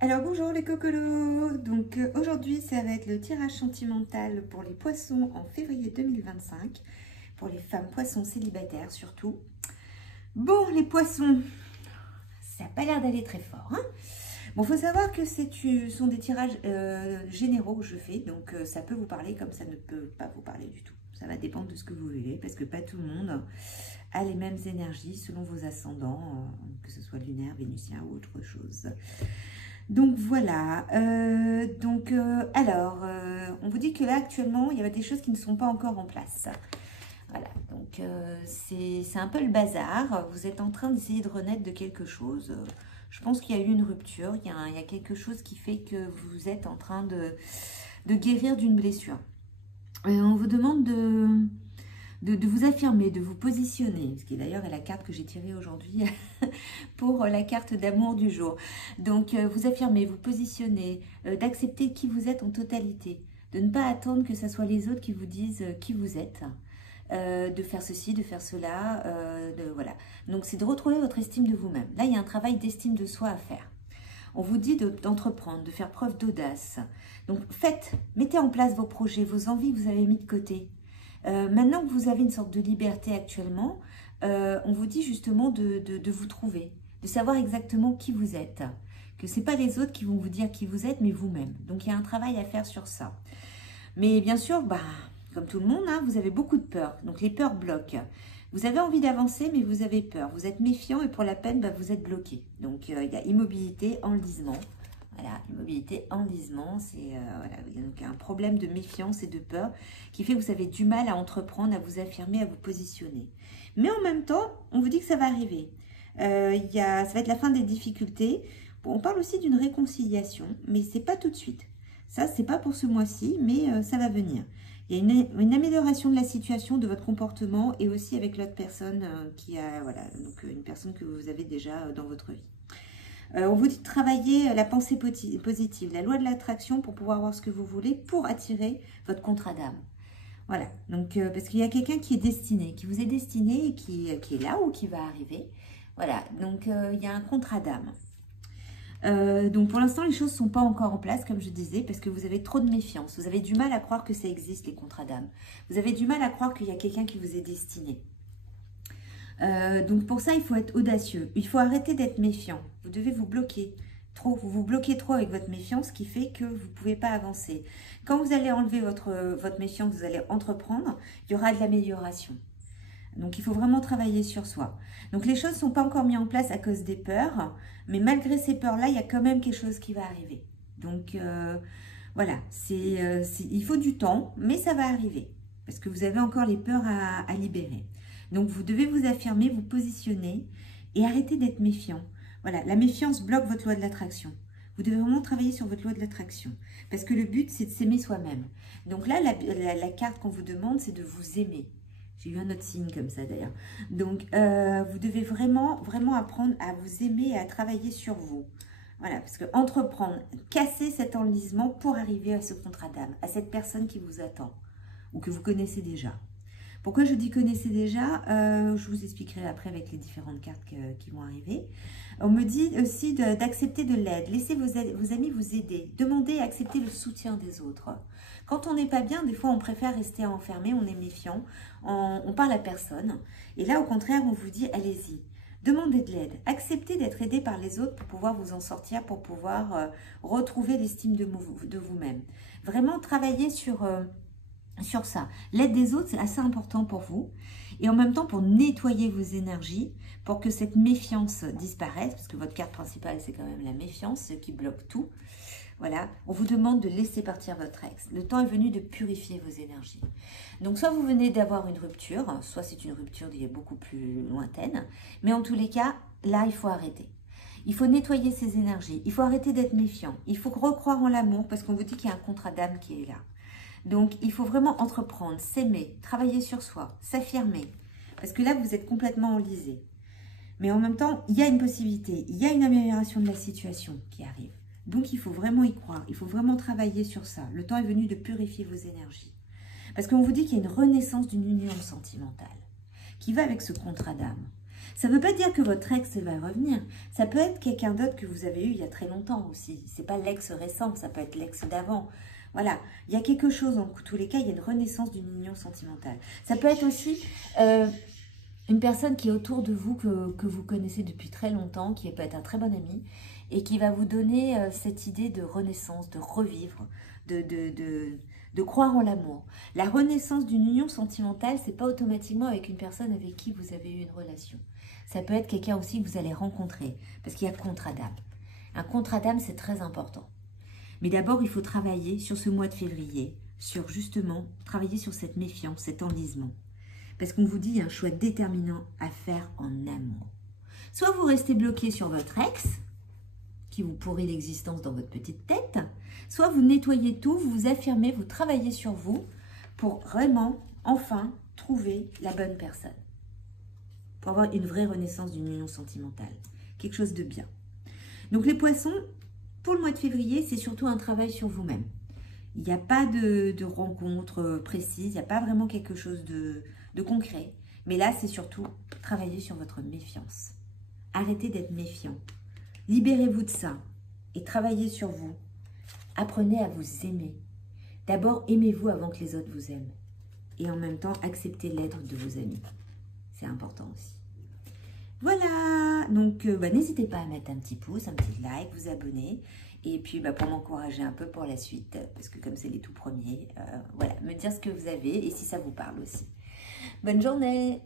Alors bonjour les cocolos, donc aujourd'hui ça va être le tirage sentimental pour les poissons en février 2025, pour les femmes poissons célibataires surtout. Bon les poissons, ça n'a pas l'air d'aller très fort. Hein, bon, faut savoir que ce sont des tirages généraux que je fais, donc ça peut vous parler comme ça ne peut pas vous parler du tout. Ça va dépendre de ce que vous vivez, parce que pas tout le monde a les mêmes énergies selon vos ascendants, que ce soit lunaire, vénusien ou autre chose. Donc voilà, on vous dit que là actuellement, il y a des choses qui ne sont pas encore en place. Voilà, donc c'est un peu le bazar. Vous êtes en train d'essayer de renaître de quelque chose. Je pense qu'il y a eu une rupture, il y a quelque chose qui fait que vous êtes en train de guérir d'une blessure. On vous demande de vous affirmer, de vous positionner, ce qui d'ailleurs est la carte que j'ai tirée aujourd'hui pour la carte d'amour du jour. Donc vous affirmez, vous positionnez, d'accepter qui vous êtes en totalité, de ne pas attendre que ce soit les autres qui vous disent qui vous êtes, de faire ceci, de faire cela, voilà. Donc c'est de retrouver votre estime de vous-même. Là, il y a un travail d'estime de soi à faire. On vous dit d'entreprendre, de faire preuve d'audace. Donc mettez en place vos projets, vos envies que vous avez mis de côté. Maintenant que vous avez une sorte de liberté actuellement, on vous dit justement de vous trouver, de savoir exactement qui vous êtes. Que ce n'est pas les autres qui vont vous dire qui vous êtes, mais vous-même. Donc il y a un travail à faire sur ça. Mais bien sûr, comme tout le monde, hein, vous avez beaucoup de peur. Donc les peurs bloquent. Vous avez envie d'avancer, mais vous avez peur. Vous êtes méfiant et pour la peine, vous êtes bloqué. Donc il y a immobilité, enlisement. Voilà, immobilité, enlisement, c'est voilà, donc un problème de méfiance et de peur qui fait que vous avez du mal à entreprendre, à vous affirmer, à vous positionner. Mais en même temps, on vous dit que ça va arriver. Ça va être la fin des difficultés. Bon, on parle aussi d'une réconciliation, mais c'est pas tout de suite. Ça, c'est pas pour ce mois-ci, mais ça va venir. Il y a une amélioration de la situation, de votre comportement et aussi avec l'autre personne voilà, donc une personne que vous avez déjà dans votre vie. On vous dit de travailler la pensée positive, la loi de l'attraction pour pouvoir avoir ce que vous voulez, pour attirer votre contrat d'âme. Voilà, donc parce qu'il y a quelqu'un qui est destiné, qui vous est destiné et qui est là ou qui va arriver. Voilà, donc il y a un contrat d'âme. Donc pour l'instant, les choses ne sont pas encore en place, comme je disais, parce que vous avez trop de méfiance. Vous avez du mal à croire que ça existe, les contrats d'âme. Vous avez du mal à croire qu'il y a quelqu'un qui vous est destiné. Donc pour ça, il faut être audacieux. Il faut arrêter d'être méfiant. Vous devez vous bloquer trop. Vous vous bloquez trop avec votre méfiance, ce qui fait que vous ne pouvez pas avancer. Quand vous allez enlever votre méfiance, vous allez entreprendre, il y aura de l'amélioration. Donc il faut vraiment travailler sur soi. Donc les choses ne sont pas encore mises en place à cause des peurs, mais malgré ces peurs-là, il y a quand même quelque chose qui va arriver. Donc voilà, il faut du temps, mais ça va arriver. Parce que vous avez encore les peurs à libérer. Donc, vous devez vous affirmer, vous positionner et arrêter d'être méfiant. Voilà, la méfiance bloque votre loi de l'attraction. Vous devez vraiment travailler sur votre loi de l'attraction. Parce que le but, c'est de s'aimer soi-même. Donc là, la carte qu'on vous demande, c'est de vous aimer. J'ai eu un autre signe comme ça d'ailleurs. Donc, vous devez vraiment apprendre à vous aimer et à travailler sur vous. Voilà, parce que entreprendre, casser cet enlisement pour arriver à ce contrat d'âme, à cette personne qui vous attend ou que vous connaissez déjà. Pourquoi je dis connaissez déjà, je vous expliquerai après avec les différentes cartes qui vont arriver. On me dit aussi d'accepter de l'aide. Laissez vos amis vous aider. Demandez et acceptez le soutien des autres. Quand on n'est pas bien, des fois on préfère rester enfermé, on est méfiant, on parle à personne. Et là au contraire, on vous dit allez-y. Demandez de l'aide. Acceptez d'être aidé par les autres pour pouvoir vous en sortir, pour pouvoir retrouver l'estime de vous-même. Vraiment travailler sur ça. L'aide des autres, c'est assez important pour vous. Et en même temps, pour nettoyer vos énergies, pour que cette méfiance disparaisse, parce que votre carte principale, c'est quand même la méfiance, ce qui bloque tout. Voilà, on vous demande de laisser partir votre ex. Le temps est venu de purifier vos énergies. Donc, soit vous venez d'avoir une rupture, soit c'est une rupture beaucoup plus lointaine. Mais en tous les cas, là, il faut arrêter. Il faut nettoyer ses énergies. Il faut arrêter d'être méfiant. Il faut recroire en l'amour, parce qu'on vous dit qu'il y a un contrat d'âme qui est là. Donc, il faut vraiment entreprendre, s'aimer, travailler sur soi, s'affirmer. Parce que là, vous êtes complètement enlisé. Mais en même temps, il y a une possibilité, il y a une amélioration de la situation qui arrive. Donc, il faut vraiment y croire, il faut vraiment travailler sur ça. Le temps est venu de purifier vos énergies. Parce qu'on vous dit qu'il y a une renaissance d'une union sentimentale qui va avec ce contrat d'âme. Ça ne veut pas dire que votre ex va revenir. Ça peut être quelqu'un d'autre que vous avez eu il y a très longtemps aussi. C'est pas l'ex récent, ça peut être l'ex d'avant. Voilà, il y a quelque chose, en tous les cas, il y a une renaissance d'une union sentimentale. Ça peut être aussi une personne qui est autour de vous, que vous connaissez depuis très longtemps, qui peut être un très bon ami, et qui va vous donner cette idée de renaissance, de revivre, de croire en l'amour. La renaissance d'une union sentimentale, c'est pas automatiquement avec une personne avec qui vous avez eu une relation. Ça peut être quelqu'un aussi que vous allez rencontrer, parce qu'il y a contrat d'âme. Un contrat d'âme, c'est très important. Mais d'abord, il faut travailler sur ce mois de février, sur justement, travailler sur cette méfiance, cet enlisement. Parce qu'on vous dit, il y a un choix déterminant à faire en amour. Soit vous restez bloqué sur votre ex, qui vous pourrit l'existence dans votre petite tête, soit vous nettoyez tout, vous vous affirmez, vous travaillez sur vous pour vraiment, enfin, trouver la bonne personne. Pour avoir une vraie renaissance d'une union sentimentale. Quelque chose de bien. Donc les poissons, pour le mois de février, c'est surtout un travail sur vous-même. Il n'y a pas de rencontre précise, il n'y a pas vraiment quelque chose de concret. Mais là, c'est surtout travailler sur votre méfiance. Arrêtez d'être méfiant. Libérez-vous de ça et travaillez sur vous. Apprenez à vous aimer. D'abord, aimez-vous avant que les autres vous aiment. Et en même temps, acceptez l'être de vos amis. C'est important aussi. Voilà, donc n'hésitez pas à mettre un petit pouce, un petit like, vous abonner. Et puis pour m'encourager un peu pour la suite, parce que comme c'est les tout premiers, voilà, me dire ce que vous avez et si ça vous parle aussi. Bonne journée!